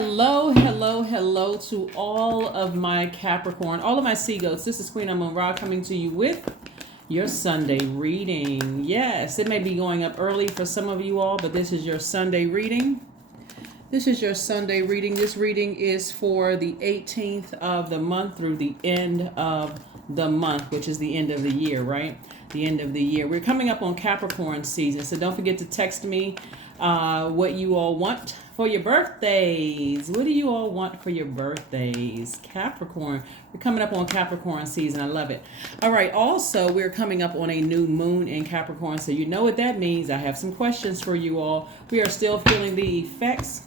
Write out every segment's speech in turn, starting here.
Hello, hello, hello to all of my Capricorn, all of my sea goats. This is Queen Moon Ra coming to you with your Sunday reading. Yes, it may be going up early for some of you all, but this is your Sunday reading. This is your Sunday reading. This reading is for the 18th of the month through the end of the month, which is the end of the year, right? The end of the year. We're coming up on Capricorn season, so don't forget to text me what you all want for your birthdays. What do you all want for your birthdays? Capricorn. We're coming up on Capricorn season. I love it. All right. Also, we're coming up on a new moon in Capricorn, so you know what that means. I have some questions for you all. We are still feeling the effects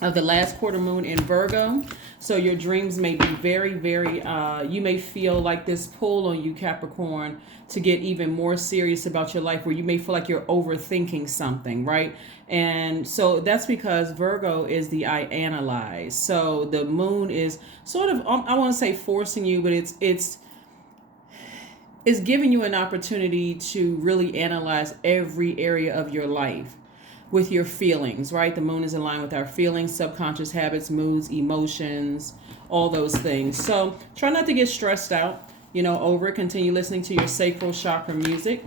of the last quarter moon in Virgo. So your dreams may be very, very, you may feel like this pull on you, Capricorn, to get even more serious about your life, where you may feel like you're overthinking something, right? And so that's because Virgo is the I analyze. So the moon is sort of, I want to say forcing you, but it's giving you an opportunity to really analyze every area of your life with your feelings, right? The moon is in line with our feelings, subconscious habits, moods, emotions, all those things. So try not to get stressed out, over it. Continue listening to your sacral chakra music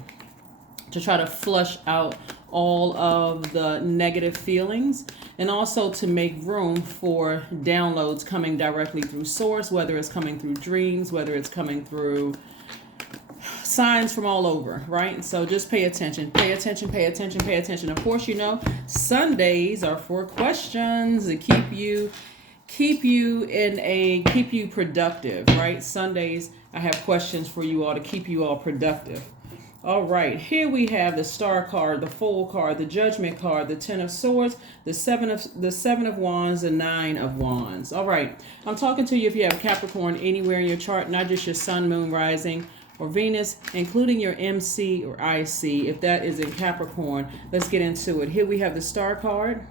to try to flush out all of the negative feelings, and also to make room for downloads coming directly through source, whether it's coming through dreams, whether it's coming through signs from all over, right? So just pay attention, pay attention, pay attention, pay attention. Of course, Sundays are for questions to keep you productive, right? Sundays, I have questions for you all to keep you all productive. All right, here we have the Star card, the Fool card, the Judgment card, the Ten of Swords, the Seven of Wands, the Nine of Wands. All right, I'm talking to you if you have Capricorn anywhere in your chart, not just your Sun, Moon, Rising, or Venus, including your MC or IC. If that is in Capricorn, let's get into it. Here we have the Star card.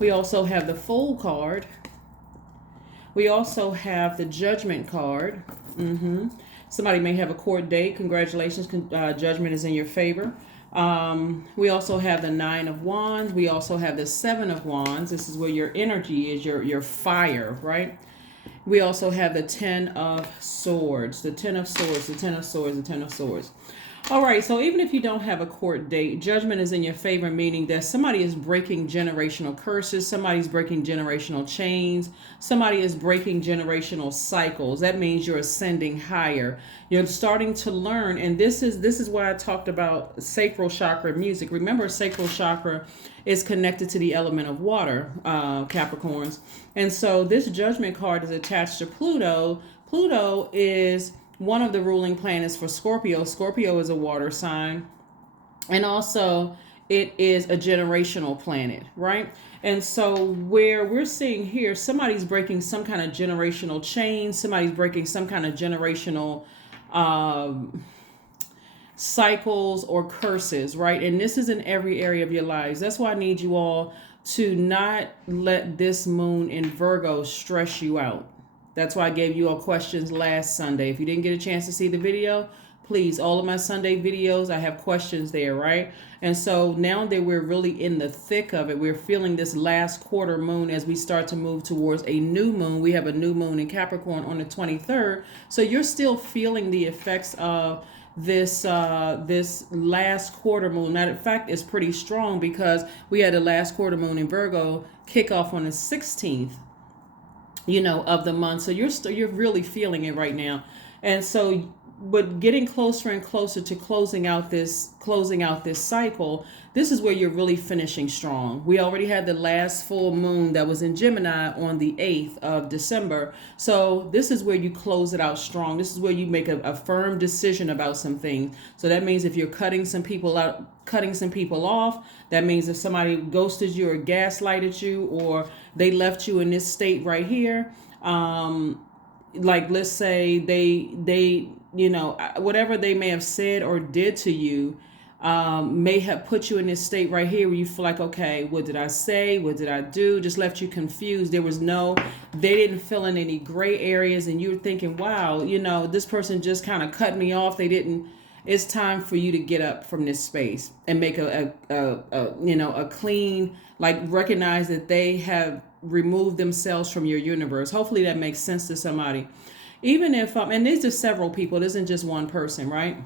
We also have the Fool card. We also have the Judgment card. Somebody may have a court date. Congratulations. Judgment is in your favor. We also have the Nine of Wands. We also have the Seven of Wands. This is where your energy is, your fire, right? We also have the Ten of Swords, the Ten of Swords, the Ten of Swords, the Ten of Swords. All right, so even if you don't have a court date, judgment is in your favor, meaning that somebody is breaking generational curses, somebody's breaking generational chains, somebody is breaking generational cycles. That means you're ascending higher. You're starting to learn, and this is why I talked about sacral chakra music. Remember, sacral chakra is connected to the element of water, Capricorns. And so this judgment card is attached to Pluto. Pluto is one of the ruling planets for Scorpio. Scorpio is a water sign. And also it is a generational planet, right? And so where we're seeing here, somebody's breaking some kind of generational chain. Somebody's breaking some kind of generational cycles or curses, right? And this is in every area of your lives. That's why I need you all to not let this moon in Virgo stress you out. That's why I gave you all questions last Sunday. If you didn't get a chance to see the video, please, all of my Sunday videos, I have questions there, right? And so now that we're really in the thick of it, we're feeling this last quarter moon as we start to move towards a new moon. We have a new moon in Capricorn on the 23rd. So you're still feeling the effects of this last quarter moon. Now, in fact, it's pretty strong because we had the last quarter moon in Virgo kick off on the 16th. Of the month. So you're really feeling it right now. And so, but getting closer and closer to closing out this cycle, this is where you're really finishing strong. We already had the last full moon that was in Gemini on the 8th of December. So this is where you close it out strong. This is where you make a firm decision about some things. So that means if you're cutting some people off, that means if somebody ghosted you or gaslighted you, or they left you in this state right here, like let's say they whatever they may have said or did to you, may have put you in this state right here where you feel like, okay, what did I say? What did I do? Just left you confused. They didn't fill in any gray areas, and you were thinking, wow, this person just kind of cut me off. They didn't it's time for you to get up from this space and make a clean, like recognize that they have removed themselves from your universe. Hopefully that makes sense to somebody. Even if, and these are several people, it isn't just one person, right?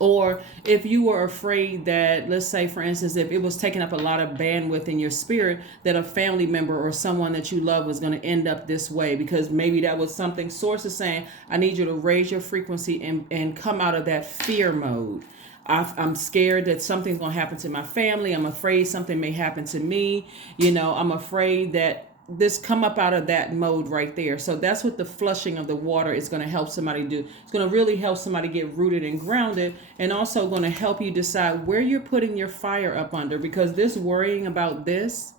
Or if you were afraid that, let's say, for instance, if it was taking up a lot of bandwidth in your spirit, that a family member or someone that you love was going to end up this way, because maybe that was something source is saying, I need you to raise your frequency and come out of that fear mode. I'm scared that something's going to happen to my family. I'm afraid something may happen to me. I'm afraid that this come up out of that mode right there. So that's what the flushing of the water is going to help somebody do. It's going to really help somebody get rooted and grounded, and also going to help you decide where you're putting your fire up under, because this worrying about this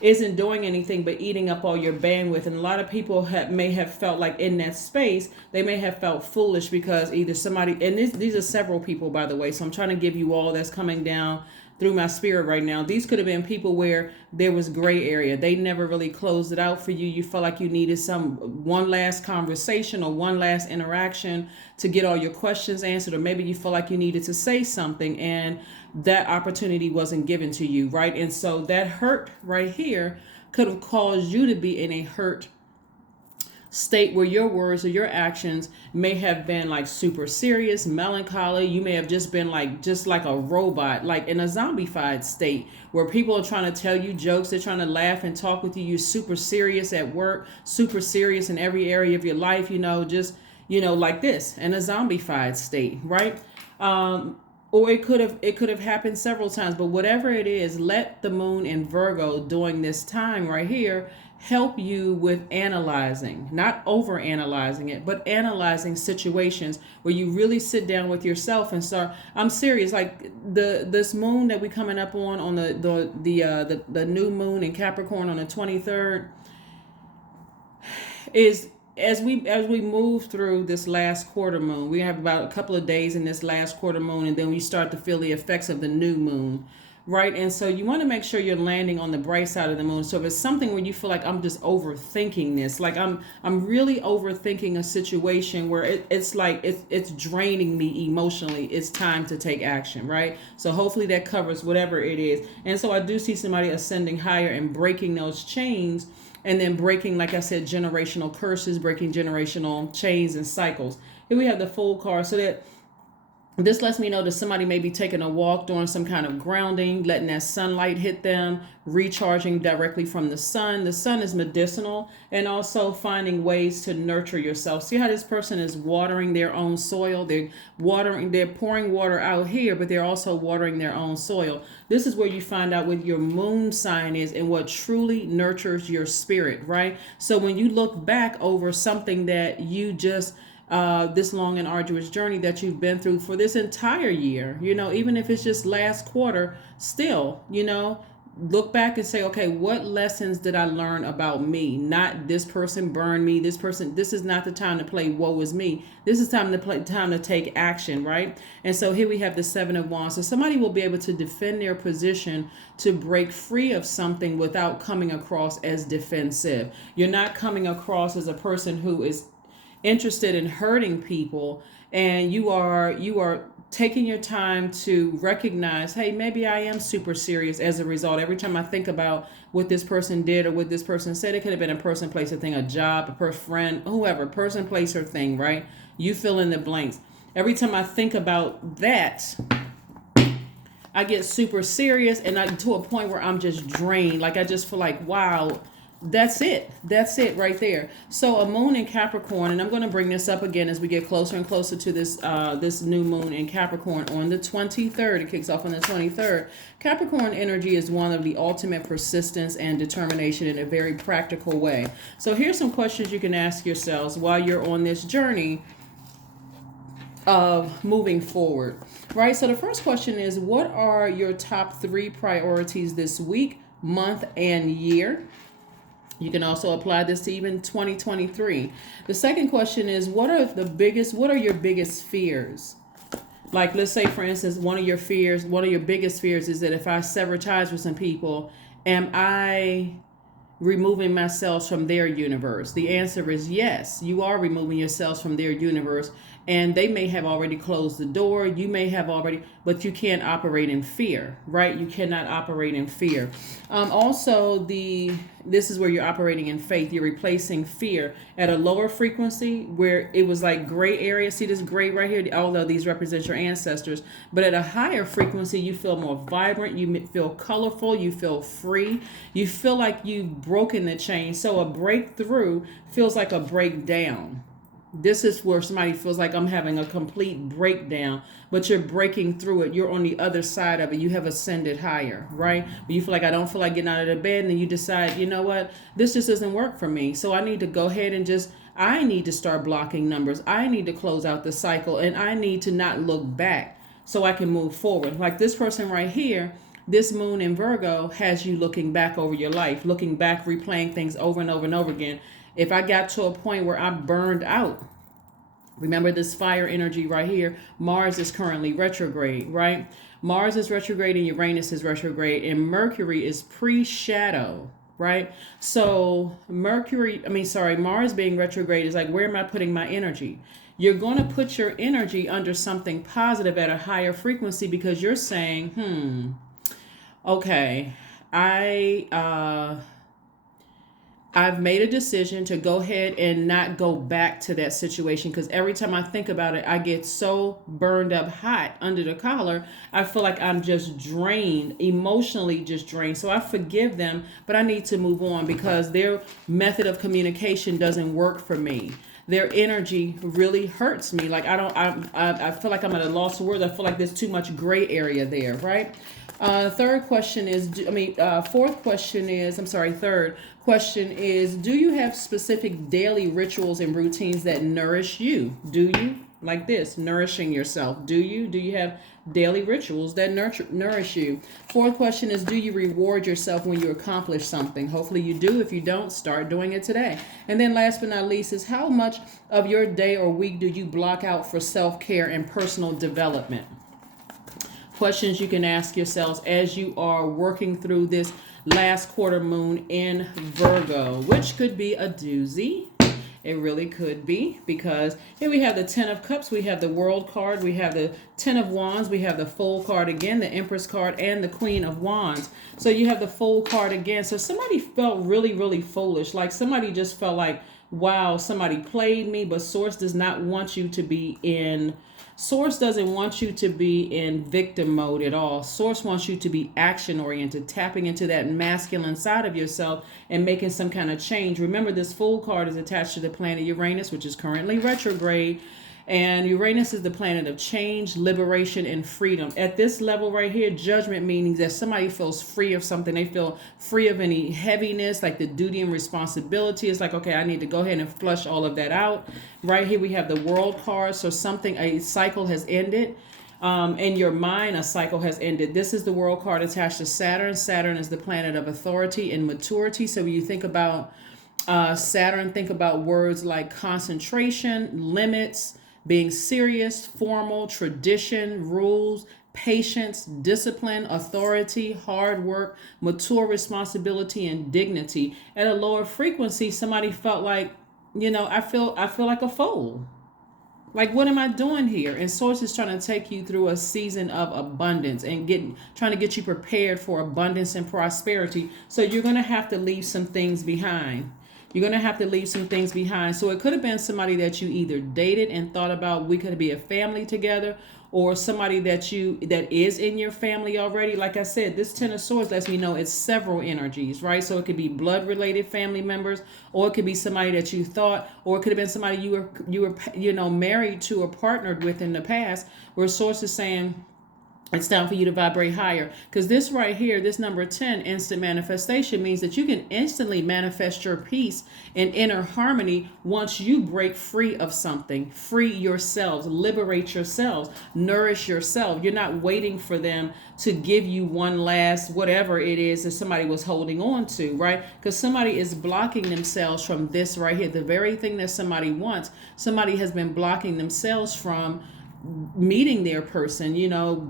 isn't doing anything but eating up all your bandwidth. And a lot of people may have felt like in that space, they may have felt foolish because either somebody, and these are several people, by the way, so I'm trying to give you all that's coming down through my spirit right now. These could have been people where there was gray area. They never really closed it out for you. You felt like you needed one last conversation or one last interaction to get all your questions answered, or maybe you felt like you needed to say something and that opportunity wasn't given to you, right? And so that hurt right here could have caused you to be in a hurt state where your words or your actions may have been like super serious, melancholy. You may have just been just like a robot, like in a zombified state where people are trying to tell you jokes. They're trying to laugh and talk with you. You're super serious at work, super serious in every area of your life, like this in a zombified state, right? Or it could have happened several times, but whatever it is, let the moon in Virgo during this time right here help you with analyzing, not over analyzing it, but analyzing situations where you really sit down with yourself and start. I'm serious, like this moon that we coming up on the new moon in Capricorn on the 23rd is, as we move through this last quarter moon, we have about a couple of days in this last quarter moon, and then we start to feel the effects of the new moon. Right. And so you want to make sure you're landing on the bright side of the moon. So if it's something where you feel like I'm just overthinking this, like I'm really overthinking a situation where it's like it's draining me emotionally, it's time to take action. Right. So hopefully that covers whatever it is. And so I do see somebody ascending higher and breaking those chains, and then breaking, like I said, generational curses, breaking generational chains and cycles. Here we have the Fool card. So that this lets me know that somebody may be taking a walk, doing some kind of grounding, letting that sunlight hit them, recharging directly from the sun. The sun is medicinal, and also finding ways to nurture yourself. See how this person is watering their own soil? They're pouring water out here, but they're also watering their own soil. This is where you find out what your moon sign is and what truly nurtures your spirit, right? So when you look back over something that you just this long and arduous journey that you've been through for this entire year, even if it's just last quarter, still, look back and say, okay, what lessons did I learn about me? Not this person burned me, this is not the time to play woe is me. This is time to take action, right? And so here we have the Seven of Wands. So somebody will be able to defend their position to break free of something without coming across as defensive. You're not coming across as a person who is interested in hurting people, and you are taking your time to recognize, hey, maybe I am super serious as a result. Every time I think about what this person did or what this person said, it could have been a person, place, a thing, a job, a person, friend, whoever, person, place, or thing, right? You fill in the blanks. Every time I think about that, I get super serious, and to a point where I'm just drained. Like I just feel like, wow, that's it right there. So a moon in Capricorn, and I'm going to bring this up again as we get closer and closer to this new moon in Capricorn on the 23rd. It kicks off on the 23rd. Capricorn energy is one of the ultimate persistence and determination in a very practical way. So here's some questions you can ask yourselves while you're on this journey of moving forward, right? So the first question is, what are your top 3 priorities this week, month, and year? You can also apply this to even 2023. The second question is, what are your biggest fears? Like, let's say, for instance, one of your biggest fears is that if I sever ties with some people, am I removing myself from their universe? The answer is yes, you are removing yourselves from their universe. and they may have already closed the door. You may have already, but you can't operate in fear, right? You cannot operate in fear. Also, this is where you're operating in faith. You're replacing fear at a lower frequency where it was like gray area. See this gray right here, although these represent your ancestors, but at a higher frequency, you feel more vibrant, you feel colorful, you feel free, you feel like you've broken the chain. So a breakthrough feels like a breakdown. This is where somebody feels like I'm having a complete breakdown, but you're breaking through it. You're on the other side of it. You have ascended higher, right? But you feel like I don't feel like getting out of the bed, and then you decide, you know what, this just doesn't work for me. So I need to go ahead and I need to start blocking numbers. I need to close out the cycle, and I need to not look back so I can move forward. Like this person right here, this moon in Virgo has you looking back over your life, looking back, replaying things over and over and over again. If I got to a point where I'm burned out, remember this fire energy right here, Mars is currently retrograde, right? Mars is retrograde and Uranus is retrograde, and Mercury is pre-shadow, right? So Mars being retrograde is like, where am I putting my energy? You're going to put your energy under something positive at a higher frequency because you're saying, okay, I've made a decision to go ahead and not go back to that situation, because every time I think about it, I get so burned up hot under the collar. I feel like I'm just drained, emotionally just drained. So I forgive them, but I need to move on because their method of communication doesn't work for me. Their energy really hurts me. Like I feel like I'm at a loss of words. I feel like there's too much gray area there, right? Third question is, do you have specific daily rituals and routines that nourish you? Do you? Like this, nourishing yourself. Do you have daily rituals that nourish you? Fourth question is, do you reward yourself when you accomplish something? Hopefully you do. If you don't, start doing it today. And then last but not least is, how much of your day or week do you block out for self-care and personal development? Questions you can ask yourselves as you are working through this last quarter moon in Virgo, which could be a doozy. It really could be, because here we have the 10 of Cups, we have the World card, we have the 10 of Wands, we have the Fool card again, the Empress card, and the Queen of Wands. So you have the Fool card again. So somebody felt really, really foolish. Like somebody just felt like, wow, somebody played me, but Source does not want you to be in... Source doesn't want you to be in victim mode at all. Source wants you to be action oriented, tapping into that masculine side of yourself and making some kind of change. Remember, this Fool card is attached to the planet Uranus, which is currently retrograde. And Uranus is the planet of change, liberation, and freedom. At this level right here, judgment meaning that somebody feels free of something. They feel free of any heaviness, like the duty and responsibility. It's like, okay, I need to go ahead and flush all of that out. Right here, we have the World card. So a cycle has ended. In your mind, a cycle has ended. This is the World card attached to Saturn. Saturn is the planet of authority and maturity. So when you think about Saturn, think about words like concentration, limits, being serious, formal, tradition, rules, patience, discipline, authority, hard work, mature responsibility, and dignity. At a lower frequency, somebody felt like, I feel like a fool. Like, what am I doing here? And Source is trying to take you through a season of abundance and trying to get you prepared for abundance and prosperity. So you're going to have to leave some things behind. You're going to have to leave some things behind. So it could have been somebody that you either dated and thought about, we could be a family together, or somebody that is in your family already. Like I said, this 10 of Swords lets me know it's several energies, right? So it could be blood related family members, or it could be somebody that you thought, or it could have been somebody you were married to or partnered with in the past, where Source is saying, it's time for you to vibrate higher. Because this right here, this number 10, instant manifestation, means that you can instantly manifest your peace and inner harmony once you break free of something. Free yourselves, liberate yourselves, nourish yourself. You're not waiting for them to give you one last whatever it is that somebody was holding on to, right? Because somebody is blocking themselves from this right here. The very thing that somebody wants, somebody has been blocking themselves from meeting their person,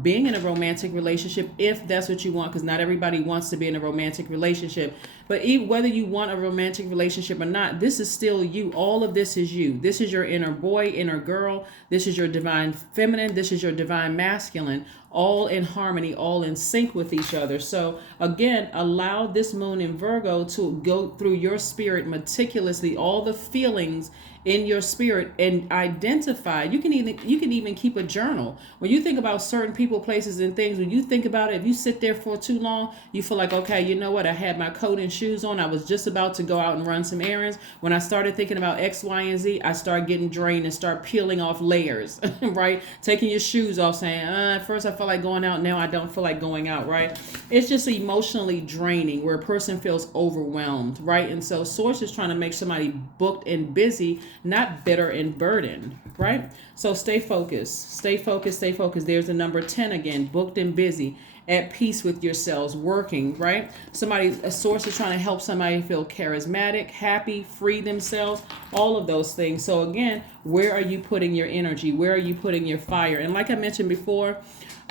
being in a romantic relationship, if that's what you want, because not everybody wants to be in a romantic relationship. But even whether you want a romantic relationship or not, this is still you. All of this is you. This is your inner boy, inner girl. This is your divine feminine. This is your divine masculine, all in harmony, all in sync with each other. So again, allow this moon in Virgo to go through your spirit meticulously, all the feelings in your spirit, and identify. You can even keep a journal. When you think about certain people, places, and things, when you think about it, if you sit there for too long, you feel like, okay, you know what, I had my coat and shoes on, I was just about to go out and run some errands. When I started thinking about X, Y, and Z, I started getting drained and start peeling off layers. Right? Taking your shoes off, saying, at first I felt like going out, now I don't feel like going out. Right? It's just emotionally draining, where a person feels overwhelmed. Right? And so Source is trying to make somebody booked and busy, not bitter and burdened. Right? So stay focused, stay focused, stay focused. There's the number 10 again, booked and busy, at peace with yourselves, working. Right? A Source is trying to help somebody feel charismatic, happy, free themselves, all of those things. So again, where are you putting your energy? Where are you putting your fire? And like I mentioned before,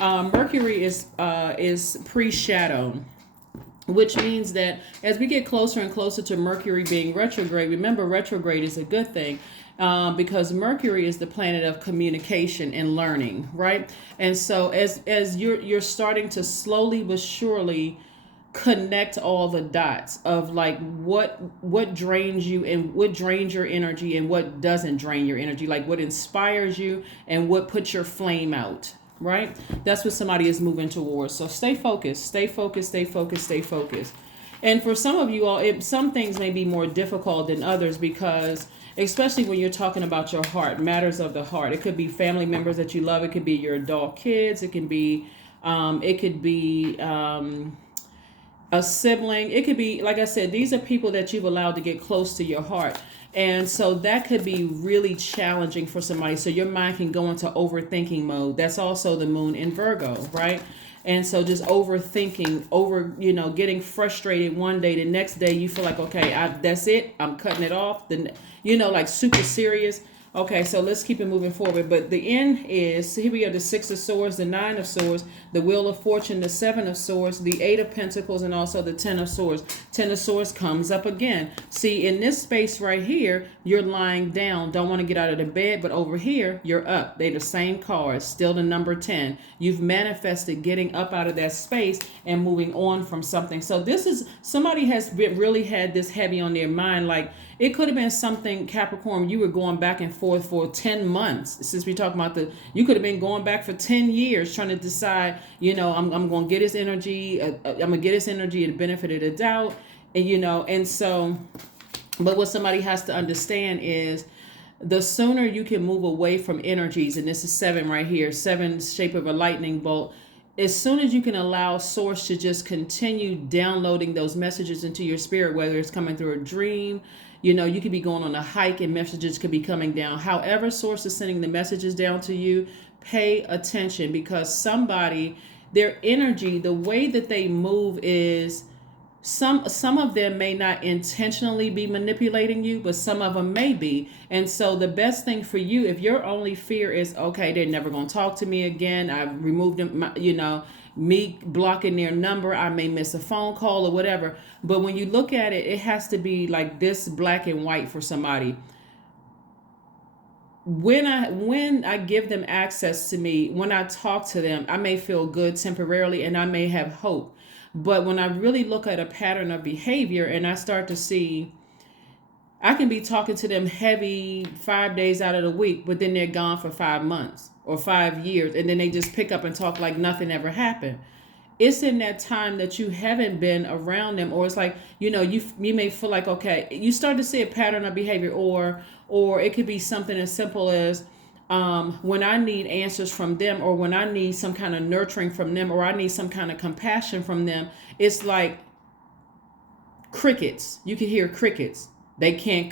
Mercury is pre-shadow, which means that as we get closer and closer to Mercury being retrograde, remember retrograde is a good thing, because Mercury is the planet of communication and learning, right? And so as you're starting to slowly but surely connect all the dots of like what drains you and what drains your energy and what doesn't drain your energy, like what inspires you and what puts your flame out. Right? That's what somebody is moving towards. So stay focused, stay focused, stay focused, stay focused. And for some of you all, some things may be more difficult than others, because especially when you're talking about your heart, matters of the heart. It could be family members that you love. It could be your adult kids. It can be, a sibling. It could be, like I said, these are people that you've allowed to get close to your heart. And so that could be really challenging for somebody. So your mind can go into overthinking mode. That's also the moon in Virgo, right? And so just overthinking, getting frustrated one day, the next day you feel like, okay, that's it. I'm cutting it off. Then, like super serious. Okay, so let's keep it moving forward. But the end is, here we have the 6 of Swords, the 9 of Swords, the Wheel of Fortune, the 7 of Swords, the 8 of Pentacles, and also the 10 of Swords. 10 of Swords comes up again. See, in this space right here, you're lying down, don't want to get out of the bed, but over here, you're up. They're the same cards, still the number 10. You've manifested getting up out of that space and moving on from something. So this is, somebody has really had this heavy on their mind, like, it could have been something, Capricorn, you were going back and forth for 10 months. Since we talk about you could have been going back for 10 years trying to decide, I'm going to get his energy. I'm going to get his energy and benefit of the doubt. And so, but what somebody has to understand is the sooner you can move away from energies, and this is 7 right here, 7 shape of a lightning bolt. As soon as you can allow Source to just continue downloading those messages into your spirit, whether it's coming through a dream, you could be going on a hike and messages could be coming down. However Source is sending the messages down to you, pay attention, because somebody, their energy, the way that they move is, some of them may not intentionally be manipulating you, but some of them may be. And so the best thing for you, if your only fear is, okay, they're never going to talk to me again, I've removed them, me blocking their number, I may miss a phone call or whatever. But when you look at it, it has to be like this, black and white for somebody. When I give them access to me, when I talk to them, I may feel good temporarily and I may have hope. But when I really look at a pattern of behavior and I start to see, I can be talking to them heavy 5 days out of the week, but then they're gone for 5 months or 5 years. And then they just pick up and talk like nothing ever happened. It's in that time that you haven't been around them, or it's like, you may feel like, okay, you start to see a pattern of behavior, or it could be something as simple as, when I need answers from them, or when I need some kind of nurturing from them, or I need some kind of compassion from them, it's like crickets. You can hear crickets. They can't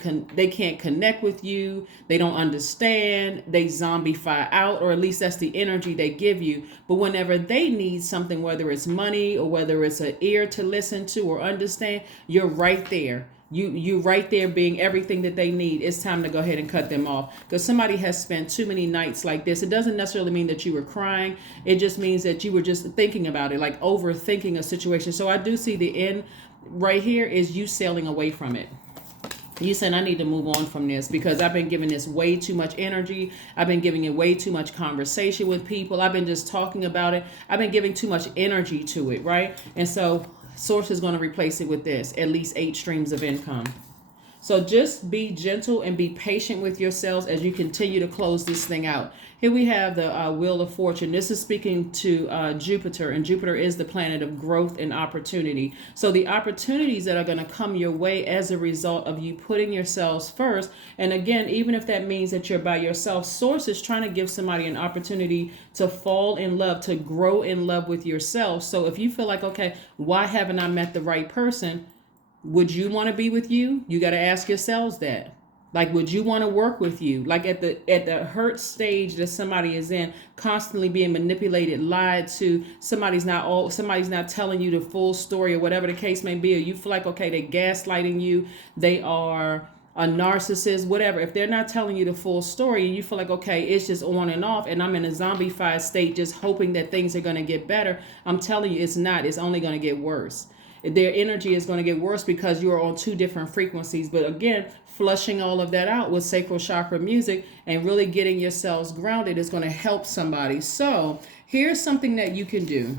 connect with you. They don't understand. They zombify out, or at least that's the energy they give you. But whenever they need something, whether it's money or whether it's an ear to listen to or understand, you're right there. You right there being everything that they need. It's time to go ahead and cut them off, because somebody has spent too many nights like this. It doesn't necessarily mean that you were crying. It just means that you were just thinking about it, like overthinking a situation. So I do see the end right here is you sailing away from it. You saying, I need to move on from this because I've been giving this way too much energy. I've been giving it way too much conversation with people. I've been just talking about it. I've been giving too much energy to it, right? And so Source is going to replace it with this, at least 8 streams of income. So just be gentle and be patient with yourselves as you continue to close this thing out. Here we have the Wheel of Fortune. This is speaking to Jupiter, and Jupiter is the planet of growth and opportunity. So the opportunities that are going to come your way as a result of you putting yourselves first. And again, even if that means that you're by yourself, Source is trying to give somebody an opportunity to fall in love, to grow in love with yourself. So if you feel like, okay, why haven't I met the right person? Would you want to be with you? You got to ask yourselves that. Like, would you want to work with you? Like at the hurt stage that somebody is in, constantly being manipulated, lied to, somebody's not telling you the full story or whatever the case may be, or you feel like, okay, they're gaslighting you, they are a narcissist, whatever. If they're not telling you the full story and you feel like, okay, it's just on and off and I'm in a zombified state just hoping that things are going to get better, I'm telling you, it's not. It's only going to get worse. Their energy is going to get worse because you are on 2 different frequencies. But again, flushing all of that out with sacral chakra music and really getting yourselves grounded is going to help somebody. So here's something that you can do.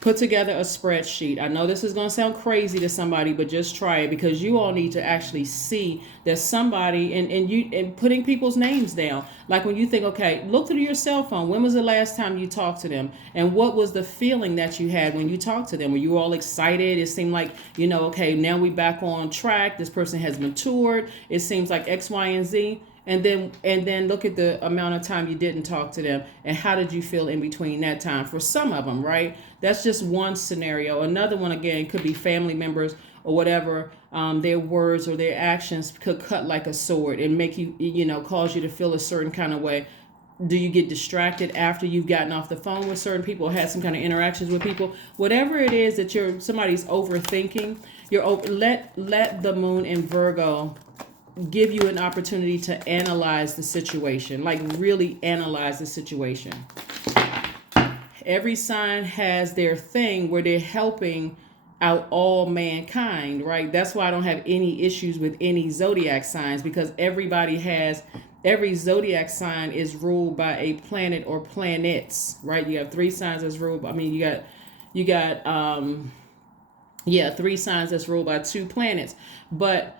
Put together a spreadsheet. I know this is going to sound crazy to somebody, but just try it because you all need to actually see that somebody and putting people's names down. Like when you think, okay, look through your cell phone. When was the last time you talked to them? And what was the feeling that you had when you talked to them? Were you all excited? It seemed like, okay, now we back on track. This person has matured. It seems like X, Y, and Z. And then look at the amount of time you didn't talk to them and how did you feel in between that time for some of them, right? That's just one scenario. Another one, again, could be family members or whatever. Their words or their actions could cut like a sword and make you, cause you to feel a certain kind of way. Do you get distracted after you've gotten off the phone with certain people or had some kind of interactions with people? Whatever it is that somebody's overthinking, let the moon in Virgo give you an opportunity to analyze the situation, like really analyze the situation. Every sign has their thing where they're helping out all mankind, right? That's why I don't have any issues with any zodiac signs because every zodiac sign is ruled by a planet or planets, right? You have 3 signs that's ruled. You got 3 signs that's ruled by 2 planets, but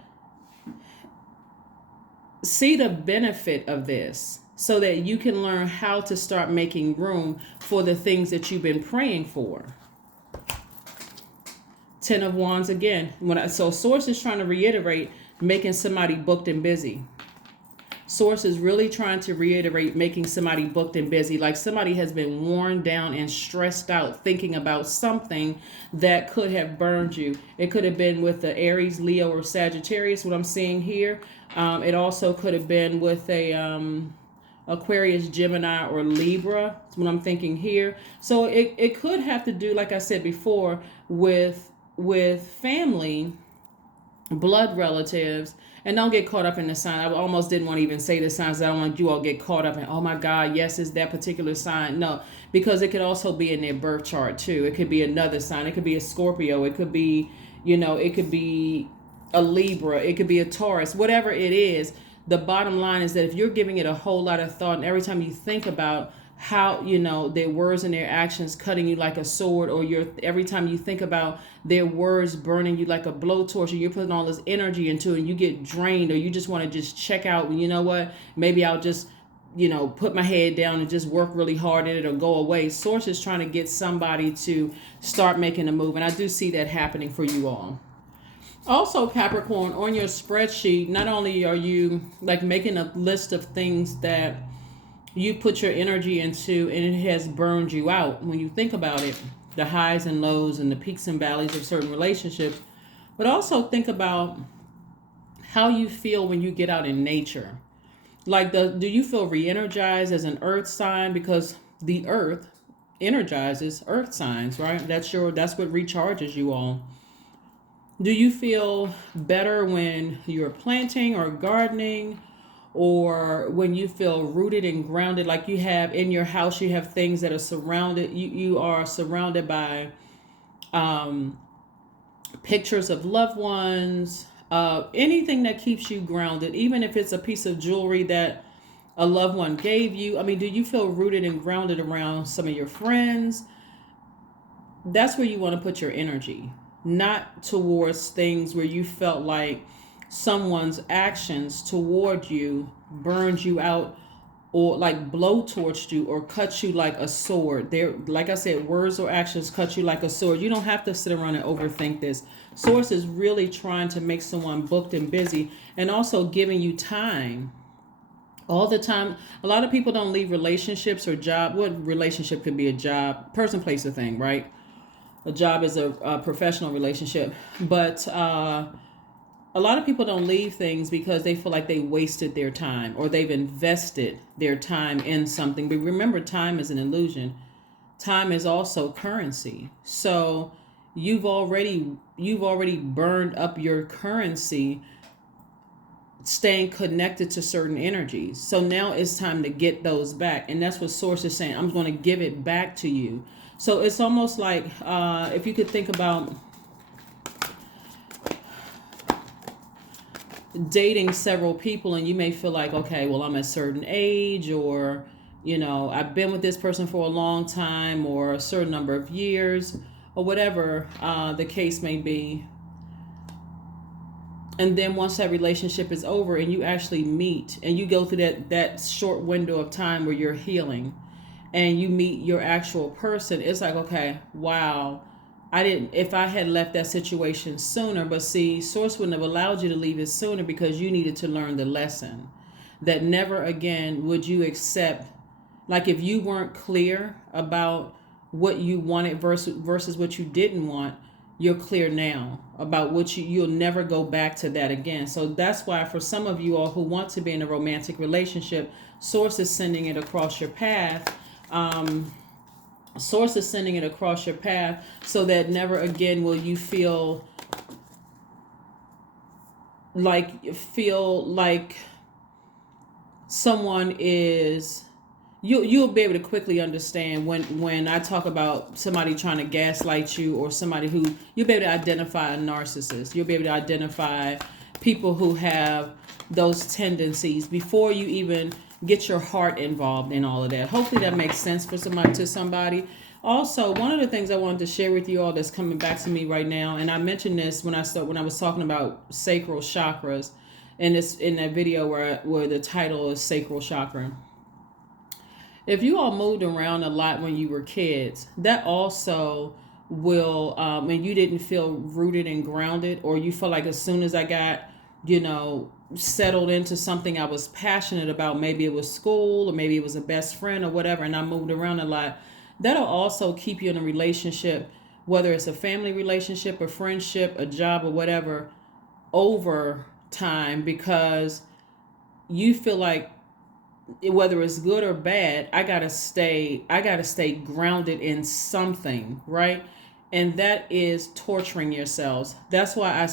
see the benefit of this so that you can learn how to start making room for the things that you've been praying for. 10 of Wands again. So Source is trying to reiterate making somebody booked and busy. Source is really trying to reiterate making somebody booked and busy, like somebody has been worn down and stressed out thinking about something that could have burned you. It could have been with the Aries, Leo, or Sagittarius, what I'm seeing here. It also could have been with a Aquarius, Gemini, or Libra. That's what I'm thinking here. So it could have to do, like I said before, with family, blood relatives. And don't get caught up in the sign. I almost didn't want to even say the signs. I don't want you all get caught up in, oh my God, yes, it's that particular sign. No, because it could also be in their birth chart too. It could be another sign. It could be a Scorpio. It could be, it could be a Libra. It could be a Taurus. Whatever it is, the bottom line is that if you're giving it a whole lot of thought and every time you think about how, their words and their actions cutting you like a sword, or every time you think about their words burning you like a blowtorch, and you're putting all this energy into it and you get drained, or you just want to just check out, you know what, maybe I'll just, put my head down and just work really hard at it or go away. Source is trying to get somebody to start making a move. And I do see that happening for you all. Also, Capricorn, on your spreadsheet, not only are you like making a list of things that you put your energy into and it has burned you out when you think about it, the highs and lows and the peaks and valleys of certain relationships, but also think about how you feel when you get out in nature. Like, do you feel re-energized as an earth sign? Because the earth energizes earth signs, right? That's what recharges you all. Do you feel better when you're planting or gardening, or when you feel rooted and grounded, like you have in your house, you have things that are surrounded, you are surrounded by pictures of loved ones, anything that keeps you grounded, even if it's a piece of jewelry that a loved one gave you. I mean, do you feel rooted and grounded around some of your friends? That's where you want to put your energy, not towards things where you felt like someone's actions toward you burned you out, or like blowtorched you or cut you like a sword. There, like I said, words or actions cut you like a sword. You don't have to sit around and overthink this. Source is really trying to make someone booked and busy, and also giving you time. All the time, a lot of people don't leave relationships or job. What relationship could be a job? Person, place, a thing, right? A job is a professional relationship, but a lot of people don't leave things because they feel like they wasted their time or they've invested their time in something. But remember, time is an illusion. Time is also currency. So you've already burned up your currency staying connected to certain energies. So now it's time to get those back. And that's what Source is saying. I'm going to give it back to you. So it's almost like if you could think about dating several people, and you may feel like, okay, well, I'm a certain age, or, I've been with this person for a long time, or a certain number of years, or whatever the case may be. And then once that relationship is over and you actually meet and you go through that short window of time where you're healing and you meet your actual person, it's like, okay, wow, if I had left that situation sooner, but see, Source wouldn't have allowed you to leave it sooner because you needed to learn the lesson that never again would you accept, like if you weren't clear about what you wanted versus what you didn't want, you're clear now about what you'll never go back to that again. So that's why for some of you all who want to be in a romantic relationship, Source is sending it across your path. Source is sending it across your path so that never again will you feel like someone is, you'll be able to quickly understand when I talk about somebody trying to gaslight you, or somebody who, you'll be able to identify a narcissist. You'll be able to identify people who have those tendencies before you even get your heart involved in all of that. Hopefully that makes sense for somebody. Also, one of the things I wanted to share with you all that's coming back to me right now, and I mentioned this when I was talking about sacral chakras, in that video where the title is Sacral Chakra. If you all moved around a lot when you were kids, that also will, when you didn't feel rooted and grounded, or you feel like as soon as I got, settled into something I was passionate about, maybe it was school or maybe it was a best friend or whatever, and I moved around a lot, that'll also keep you in a relationship, whether it's a family relationship, a friendship, a job, or whatever, over time, because you feel like whether it's good or bad, I gotta stay grounded in something, right? And that is torturing yourselves. That's why I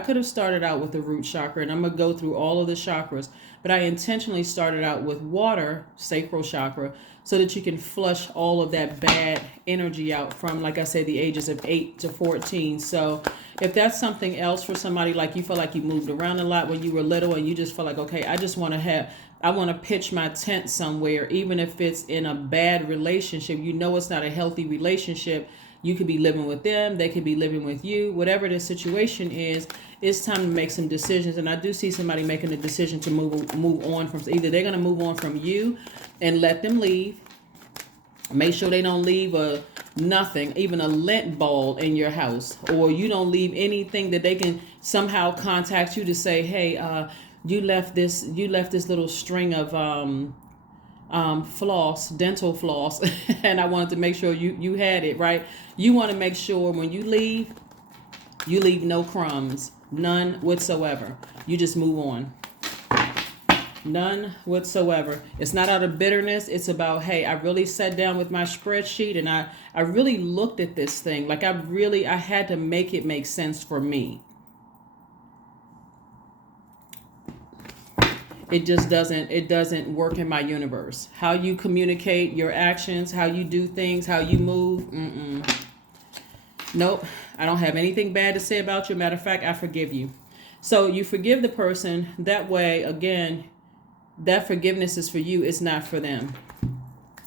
could have started out with the root chakra, and I'm gonna go through all of the chakras, but I intentionally started out with water, sacral chakra, so that you can flush all of that bad energy out from, like I said, the ages of 8 to 14. So if that's something else for somebody, like you feel like you moved around a lot when you were little and you just feel like, okay, I want to pitch my tent somewhere, even if it's in a bad relationship, it's not a healthy relationship. You could be living with them, they could be living with you, whatever the situation is, it's time to make some decisions. And I do see somebody making a decision to move on from, either they're going to move on from you and let them leave. Make sure they don't leave nothing, even a lint ball in your house, or you don't leave anything that they can somehow contact you to say, hey, you left this little string of dental floss, and I wanted to make sure you had it, right? You want to make sure when you leave no crumbs, none whatsoever. You just move on. None whatsoever. It's not out of bitterness. It's about, hey, I really sat down with my spreadsheet and I really looked at this thing. Like I had to make it make sense for me. It just doesn't work in my universe. How you communicate, your actions, how you do things, how you move. Nope, I don't have anything bad to say about you. Matter of fact, I forgive you. So you forgive the person. That way, again, that forgiveness is for you. It's not for them.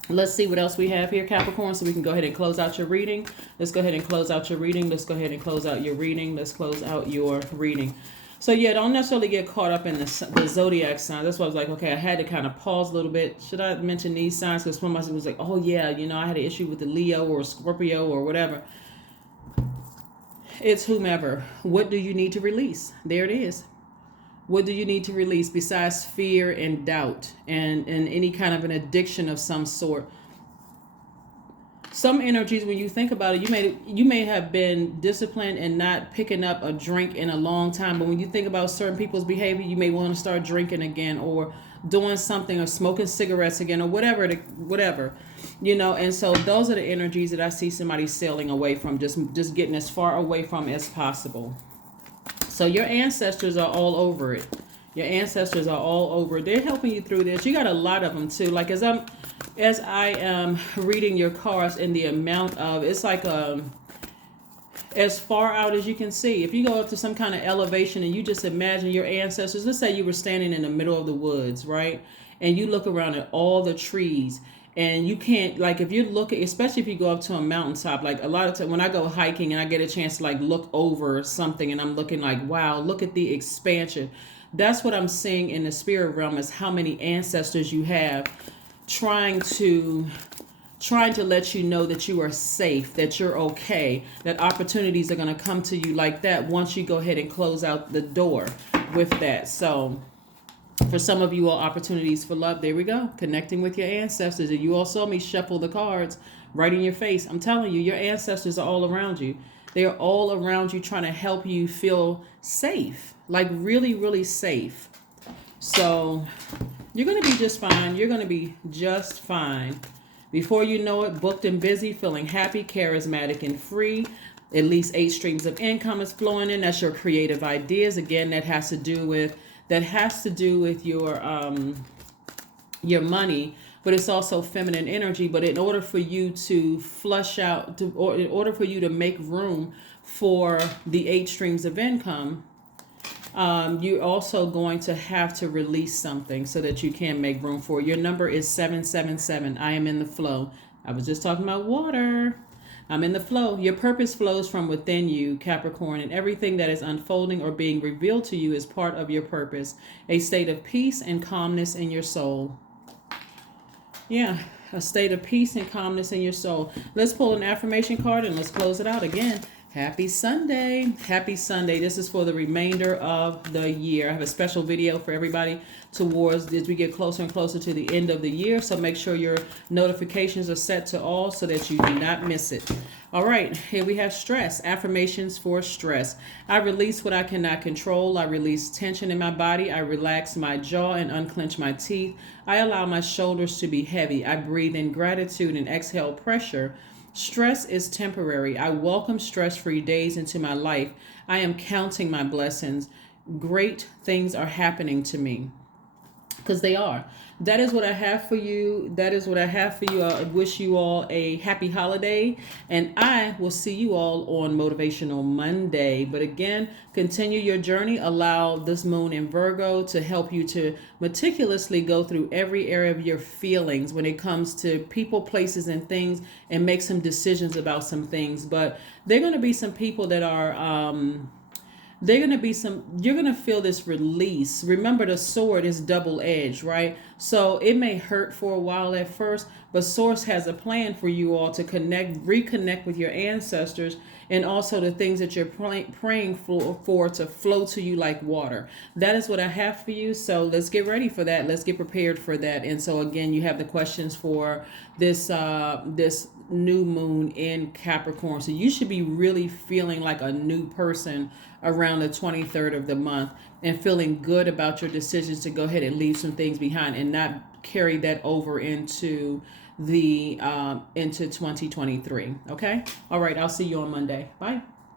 Let's see what else we have here, Capricorn, so we can go ahead and close out your reading. Let's go ahead and close out your reading. Let's go ahead and close out your reading. Let's close out your reading. So yeah, don't necessarily get caught up in the zodiac signs. That's why I was like, okay, I had to kind of pause a little bit. Should I mention these signs? Because somebody was like, oh yeah, you know, I had an issue with the Leo or Scorpio or whatever. It's whomever. What do you need to release? There it is. What do you need to release besides fear and doubt and any kind of an addiction of some sort? Some energies, when you think about it, you may have been disciplined and not picking up a drink in a long time, but when you think about certain people's behavior, you may want to start drinking again or doing something or smoking cigarettes again or whatever, you know. And so those are the energies that I see somebody sailing away from, just getting as far away from as possible. So your ancestors are all over it. Your ancestors are all over it. They're helping you through this. You got a lot of them too. Like as I am reading your cards, and the amount of, it's like as far out as you can see. If you go up to some kind of elevation and you just imagine your ancestors, let's say you were standing in the middle of the woods, right? And you look around at all the trees, and you can't, like, if you look at, especially if you go up to a mountaintop, like a lot of times when I go hiking and I get a chance to like look over something and I'm looking like, wow, look at the expansion. That's what I'm seeing in the spirit realm, is how many ancestors you have trying to let you know that you are safe, that you're okay, that opportunities are going to come to you like that once you go ahead and close out the door with that. So for some of you all, opportunities for love. There we go. Connecting with your ancestors. And you all saw me shuffle the cards right in your face. I'm telling you, your ancestors are all around you. They are all around you trying to help you feel safe, like really, really safe. So you're going to be just fine. You're going to be just fine. Before you know it, booked and busy, feeling happy, charismatic, and free. At least 8 streams of income is flowing in. That's your creative ideas. Again, that has to do with your money, but it's also feminine energy. But in order for you to flush out, or in order for you to make room for the 8 streams of income, you're also going to have to release something so that you can make room for it. Your number is 777. I am in the flow. I was just talking about water. I'm in the flow. Your purpose flows from within you, Capricorn, and everything that is unfolding or being revealed to you is part of your purpose. A state of peace and calmness in your soul. Yeah, a state of peace and calmness in your soul. Let's pull an affirmation card and let's close it out again. Happy Sunday. Happy Sunday. This is for the remainder of the year. I have a special video for everybody towards as we get closer and closer to the end of the year. So make sure your notifications are set to all so that you do not miss it. All right, here we have stress. Affirmations for stress. I release what I cannot control. I release tension in my body. I relax my jaw and unclench my teeth. I allow my shoulders to be heavy. I breathe in gratitude and exhale pressure. Stress is temporary. I welcome stress-free days into my life. I am counting my blessings. Great things are happening to me. Because they are. That is what I have for you. That is what I have for you. I wish you all a happy holiday. And I will see you all on Motivational Monday. But again, continue your journey. Allow this moon in Virgo to help you to meticulously go through every area of your feelings when it comes to people, places, and things, and make some decisions about some things. But there are going to be some people that are... you're going to feel this release. Remember, the sword is double-edged, right? So it may hurt for a while at first, but Source has a plan for you all to reconnect with your ancestors, and also the things that you're praying for to flow to you like water. That is what I have for you. So let's get ready for that. Let's get prepared for that. And so again, you have the questions for this new moon in Capricorn. So you should be really feeling like a new person around the 23rd of the month, and feeling good about your decisions to go ahead and leave some things behind and not carry that over into the into 2023. Okay. All right. I'll see you on Monday. Bye.